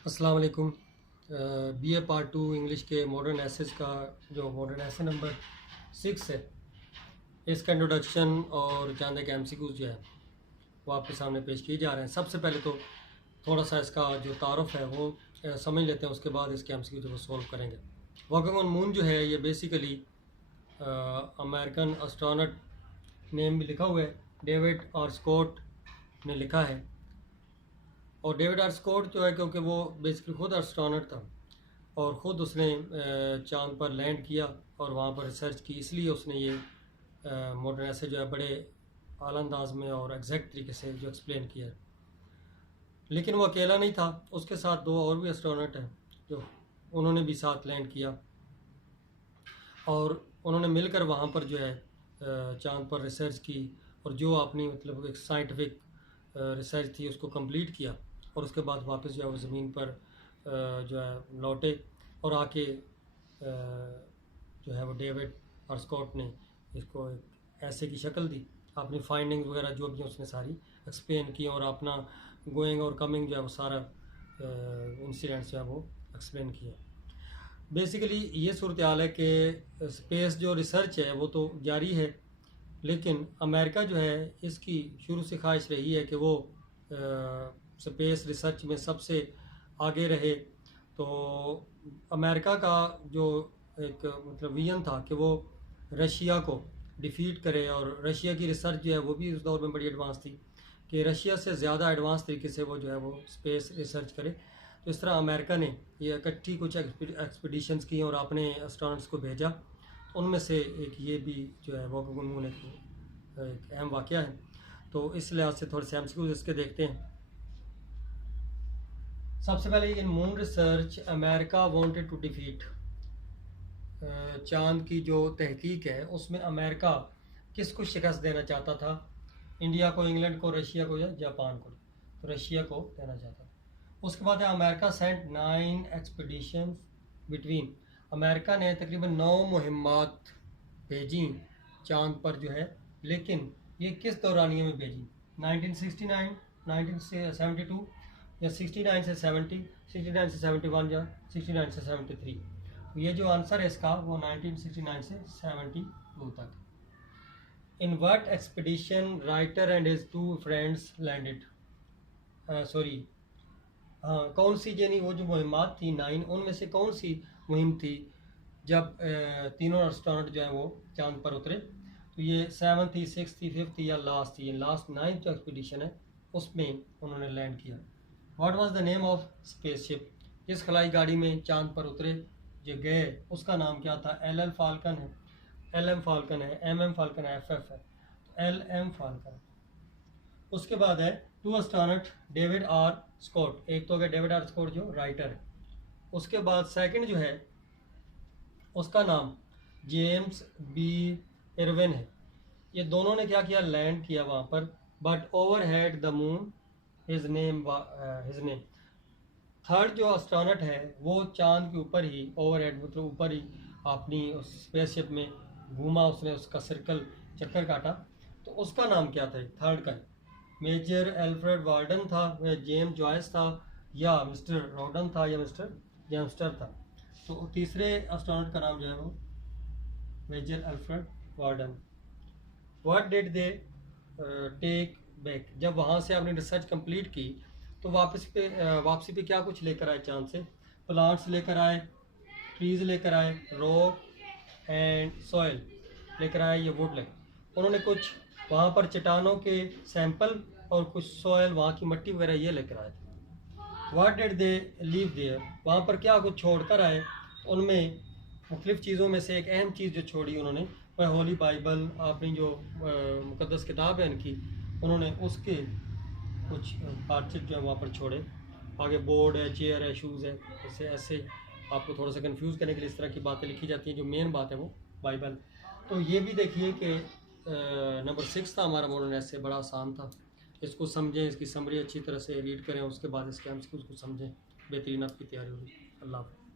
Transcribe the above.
अस्सलाम वालेकुम। BA part 2 English के मॉडर्न एसेस का जो मॉडर्न एसे नंबर 6 है, इसका इंट्रोडक्शन और चंद एक एमसीक्यूज जो है वो आपके सामने पेश किए जा रहे हैं। सबसे पहले तो थोड़ा सा इसका जो तारुफ है वो समझ लेते हैं, उसके बाद इसके एमसीक्यू जो वो सॉल्व करेंगे। वॉकिंग ऑन मून जो है ये बेसिकली अमेरिकन एस्ट्रोनॉट नेम भी लिखा हुआ है, डेविड आर स्कॉट ने लिखा है। और डेविड आर स्कॉट जो है, क्योंकि वो बेसिकली खुद एस्ट्रोनॉट था और ख़ुद उसने चांद पर लैंड किया और वहाँ पर रिसर्च की, इसलिए उसने ये मॉडर्न ऐसे जो है बड़े आला अंदाज में और एग्जैक्ट तरीके से जो एक्सप्लेन किया है। लेकिन वो अकेला नहीं था, उसके साथ दो और भी एस्ट्रोनॉट हैं जो उन्होंने भी साथ लैंड किया और उन्होंने मिलकर वहाँ पर जो है चांद पर रिसर्च की और जो अपनी मतलब एक साइंटिफिक रिसर्च थी उसको कंप्लीट किया और उसके बाद वापस जो है वो ज़मीन पर जो है लौटे और आके जो है वो डेविड और स्कॉट ने इसको एक ऐसे की शक्ल दी, अपनी फाइंडिंग्स वगैरह जो भी उसने सारी एक्सप्लेन की और अपना गोइंग और कमिंग जो है वो सारा इंसिडेंट जो है वो एक्सप्लेन किया। बेसिकली ये सूरत हाल है कि स्पेस जो रिसर्च है वो तो जारी है, लेकिन अमेरिका जो है इसकी शुरू से ख्वाहिश रही है कि वो स्पेस रिसर्च में सबसे आगे रहे। तो अमेरिका का जो एक मतलब विजन था कि वो रशिया को डिफीट करे, और रशिया की रिसर्च जो है वो भी उस दौर में बड़ी एडवांस थी कि रशिया से ज़्यादा एडवांस तरीके से वो जो है वो स्पेस रिसर्च करे। तो इस तरह अमेरिका ने ये इकट्ठी कुछ एक्सपीडिशंस की और अपने एस्ट्रोनॉट्स को भेजा। उनमें से एक ये भी जो है वॉकिंग ऑन मून एक अहम वाक़या है। तो इस लिहाज से थोड़े से एमसीक्यूज इसके देखते हैं। सबसे पहले in moon research America wanted to defeat, चांद की जो तहकीक है उसमें अमेरिका किसको शिकस्त देना चाहता था? इंडिया को, इंग्लैंड को, रशिया को या जापान को? तो रशिया को देना चाहता था। उसके बाद है America sent 9 expedition between, America ने तकरीबन 9 मुहिम्मात भेजी चांद पर जो है, लेकिन ये किस दौरानिए में भेजी? 1969, 1972 या 69 से 70, 69 से 71 या 69 से 73? तो ये जो आंसर है इसका वो 1969 से 72 तक। In what expedition writer and his 2 friends landed, sorry हाँ, कौन सी यानी वो जो मुहिमात थी 9, उनमें से कौन सी मुहिम थी जब तीनों एस्ट्रोनॉट जो है वो चांद पर उतरे? तो ये 7 थी, 6 थी, 5 थी या लास्ट थी? ये लास्ट 9th जो एक्सपीडिशन है उसमें उन्होंने लैंड किया। What was the name of spaceship, जिस खलाई गाड़ी में चांद पर उतरे जो गए उसका नाम क्या था? LL फाल्कन है, LM फाल्कन है, MM फाल्कन है, FF है? तो LM फाल्कन। उसके बाद है 2 एस्ट्रोनॉट डेविड आर स्कॉट, एक तो हो गया डेविड आर स्कॉट जो राइटर है। उसके बाद सेकंड जो है उसका नाम जेम्स बी इरविन है। ये दोनों ने क्या किया? लैंड किया वहाँ पर, but over head the moon his name. Third जो एस्ट्रोनॉट है वो चांद के ऊपर ही, ओवर हेड मतलब ऊपर ही अपनी उस स्पेसशिप में घूमा, उसने उसका सर्कल चक्कर काटा। तो उसका नाम क्या था थर्ड का? मेजर एल्फ्रेड वार्डन था, जेम्स जॉयस था, या मिस्टर रॉडन था, या मिस्टर जेम्स्टर था? तो तीसरे एस्ट्रोनॉट का नाम जो है वो major Alfred Worden. What did they take back, जब वहाँ से आपने रिसर्च कंप्लीट की तो वापसी पे क्या कुछ लेकर आए चांद से? प्लांट्स लेकर आए, ट्रीज लेकर आए, रॉक एंड सॉइल लेकर आए, ये वुड लेकर। उन्होंने कुछ वहाँ पर चट्टानों के सैंपल और कुछ सॉइल, वहाँ की मिट्टी वगैरह ये लेकर आए थे। What did they leave there, वहाँ पर क्या कुछ छोड़ कर आए? उनमें मुख्तलिफ़ चीज़ों में से एक अहम चीज़ जो छोड़ी उन्होंने वह होली बाइबल, अपनी जो मुकद्दस किताब है इनकी, उन्होंने उसके कुछ आर्टिकल जो है वहाँ पर छोड़े। आगे बोर्ड है, चेयर है, शूज़ है, ऐसे ऐसे आपको थोड़ा सा कंफ्यूज करने के लिए इस तरह की बातें लिखी जाती हैं। जो मेन बात है वो बाइबल। तो ये भी देखिए कि नंबर 6 था हमारा मॉडर्न ऐसे, बड़ा आसान था। इसको समझें, इसकी समरी अच्छी तरह से रीड करें, उसके बाद इसके हम उसको समझें, बेहतरीन आपकी तैयारी होगी। अल्लाह हाफ़िज़।